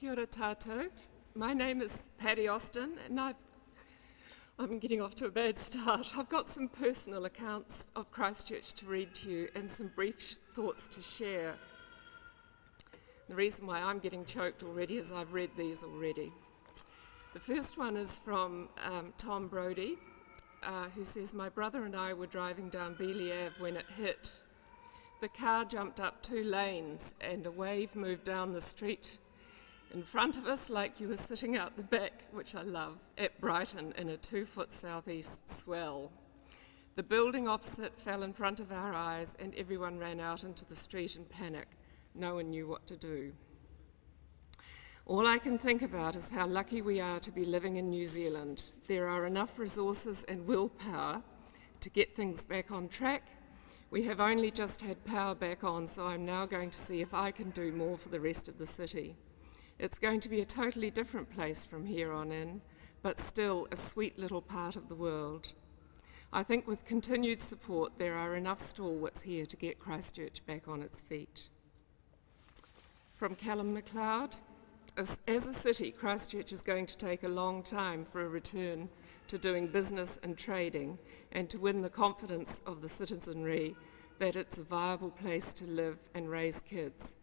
Kia ora tātou. My name is Paddy Austin, and I'm getting off to a bad start. I've got some personal accounts of Christchurch to read to you and some brief thoughts to share. The reason why I'm getting choked already is I've read these already. The first one is from Tom Brodie, who says, "My brother and I were driving down Beeley Ave when it hit. The car jumped up 2 lanes and a wave moved down the street in front of us like you were sitting out the back," which I love, "at Brighton in a 2-foot southeast swell. The building opposite fell in front of our eyes and everyone ran out into the street in panic. No one knew what to do. All I can think about is how lucky we are to be living in New Zealand. There are enough resources and willpower to get things back on track. We have only just had power back on, so I'm now going to see if I can do more for the rest of the city. It's going to be a totally different place from here on in, but still a sweet little part of the world. I think with continued support, there are enough stalwarts here to get Christchurch back on its feet." From Callum McLeod, as a city, Christchurch is going to take a long time for a return to doing business and trading and to win the confidence of the citizenry that it's a viable place to live and raise kids.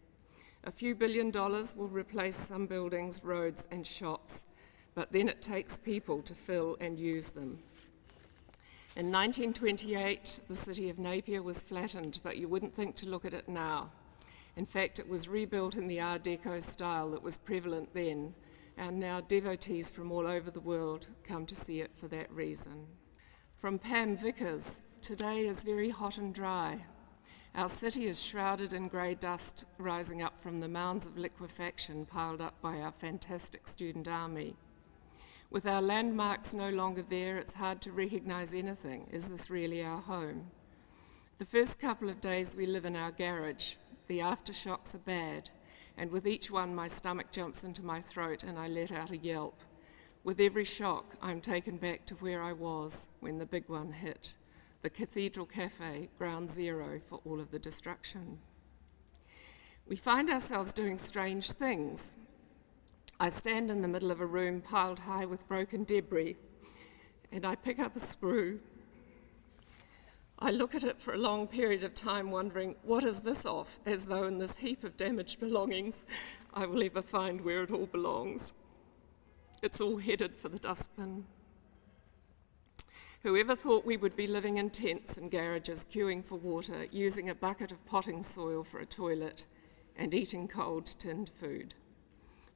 A few $1 billion will replace some buildings, roads and shops, but then it takes people to fill and use them. In 1928, the city of Napier was flattened, but you wouldn't think to look at it now. In fact, it was rebuilt in the Art Deco style that was prevalent then, and now devotees from all over the world come to see it for that reason. From Pam Vickers, "Today is very hot and dry. Our city is shrouded in grey dust rising up from the mounds of liquefaction piled up by our fantastic student army. With our landmarks no longer there, it's hard to recognise anything. Is this really our home? The first couple of days we live in our garage. The aftershocks are bad, and with each one my stomach jumps into my throat and I let out a yelp. With every shock, I'm taken back to where I was when the big one hit. The Cathedral Cafe, ground zero for all of the destruction. We find ourselves doing strange things. I stand in the middle of a room piled high with broken debris, and I pick up a screw. I look at it for a long period of time wondering, what is this of? As though in this heap of damaged belongings, I will ever find where it all belongs. It's all headed for the dustbin. Whoever thought we would be living in tents and garages, queuing for water, using a bucket of potting soil for a toilet, and eating cold tinned food.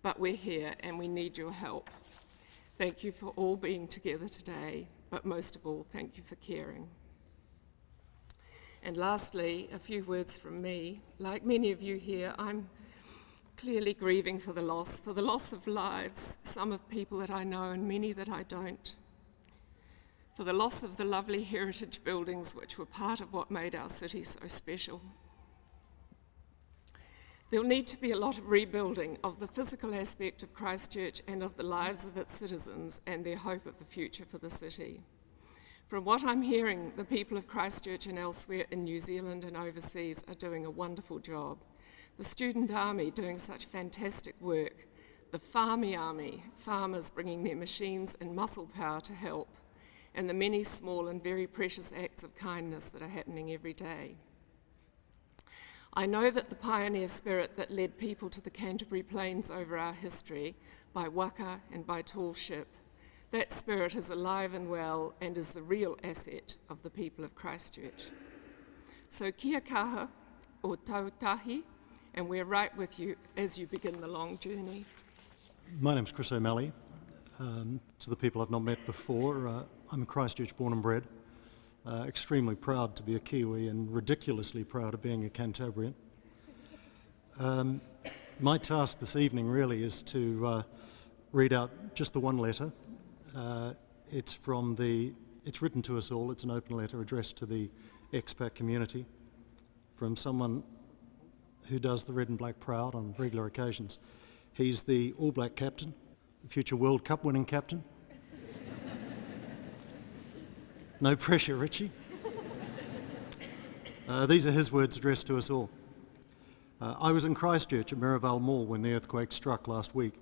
But we're here and we need your help. Thank you for all being together today, but most of all, thank you for caring." And lastly, a few words from me. Like many of you here, I'm clearly grieving for the loss of lives, some of people that I know and many that I don't. For the loss of the lovely heritage buildings which were part of what made our city so special. There'll need to be a lot of rebuilding of the physical aspect of Christchurch and of the lives of its citizens and their hope of the future for the city. From what I'm hearing, the people of Christchurch and elsewhere in New Zealand and overseas are doing a wonderful job. The student army doing such fantastic work. The farmy army, farmers bringing their machines and muscle power to help. And the many small and very precious acts of kindness that are happening every day. I know that the pioneer spirit that led people to the Canterbury Plains over our history, by waka and by tall ship, that spirit is alive and well and is the real asset of the people of Christchurch. So kia kaha o tautahi, and we're right with you as you begin the long journey. My name's Chris O'Malley. To the people I've not met before, I'm Christchurch born and bred, extremely proud to be a Kiwi and ridiculously proud of being a Cantabrian. My task this evening really is to read out just the one letter. It's written to us all, it's an open letter addressed to the expat community from someone who does the red and black proud on regular occasions. He's the All Black captain, future World Cup winning captain. No pressure, Richie. These are his words addressed to us all. I was in Christchurch at Merivale Mall when the earthquake struck last week.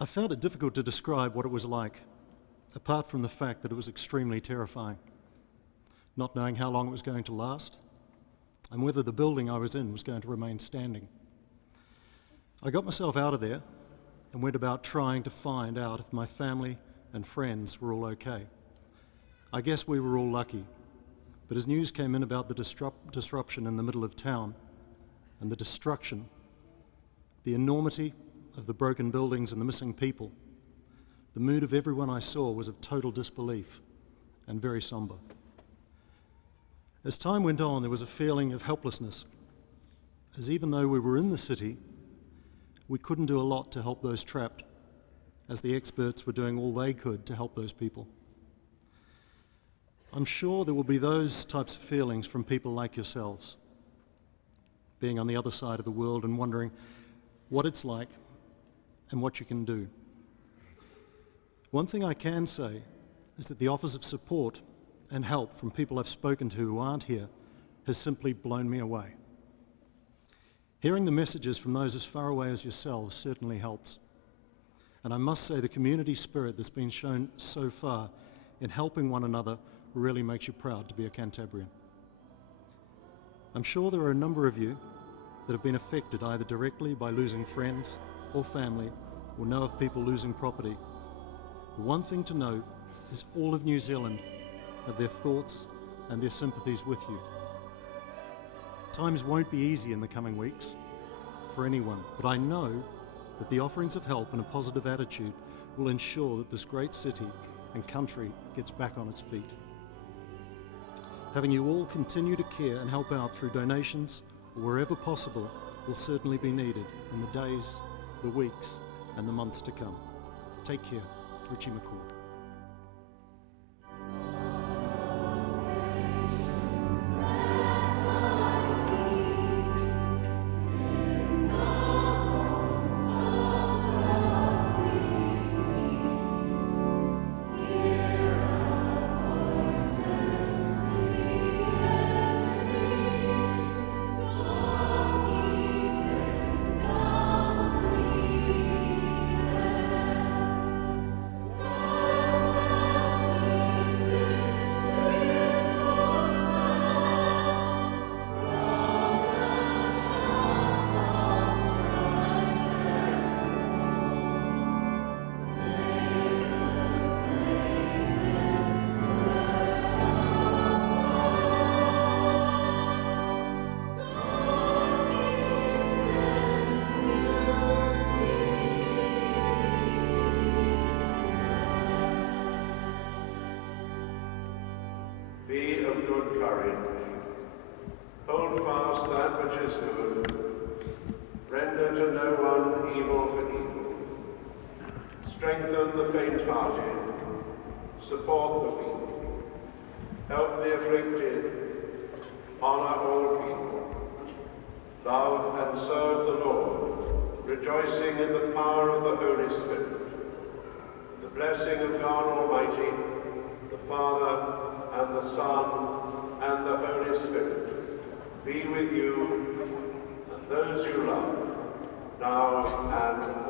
I found it difficult to describe what it was like, apart from the fact that it was extremely terrifying, not knowing how long it was going to last and whether the building I was in was going to remain standing. I got myself out of there and went about trying to find out if my family and friends were all okay. I guess we were all lucky, but as news came in about the disruption in the middle of town and the destruction, the enormity of the broken buildings and the missing people, the mood of everyone I saw was of total disbelief and very sombre. As time went on, there was a feeling of helplessness, as even though we were in the city, we couldn't do a lot to help those trapped, as the experts were doing all they could to help those people. I'm sure there will be those types of feelings from people like yourselves, being on the other side of the world and wondering what it's like and what you can do. One thing I can say is that the offers of support and help from people I've spoken to who aren't here has simply blown me away. Hearing the messages from those as far away as yourselves certainly helps. And I must say the community spirit that's been shown so far in helping one another really makes you proud to be a Cantabrian. I'm sure there are a number of you that have been affected either directly by losing friends or family or know of people losing property. The one thing to note is all of New Zealand have their thoughts and their sympathies with you. Times won't be easy in the coming weeks for anyone, but I know that the offerings of help and a positive attitude will ensure that this great city and country gets back on its feet. Having you all continue to care and help out through donations or wherever possible will certainly be needed in the days, the weeks and the months to come. Take care. Richie McCall. Be of good courage. Hold fast that which is good. Render to no one evil for evil. Strengthen the faint-hearted. Support the weak. Help the afflicted. Honor all people. Love and serve the Lord, rejoicing in the power of the Holy Spirit. The blessing of God Almighty, the Father, and the Son, and the Holy Spirit, be with you and those you love, now and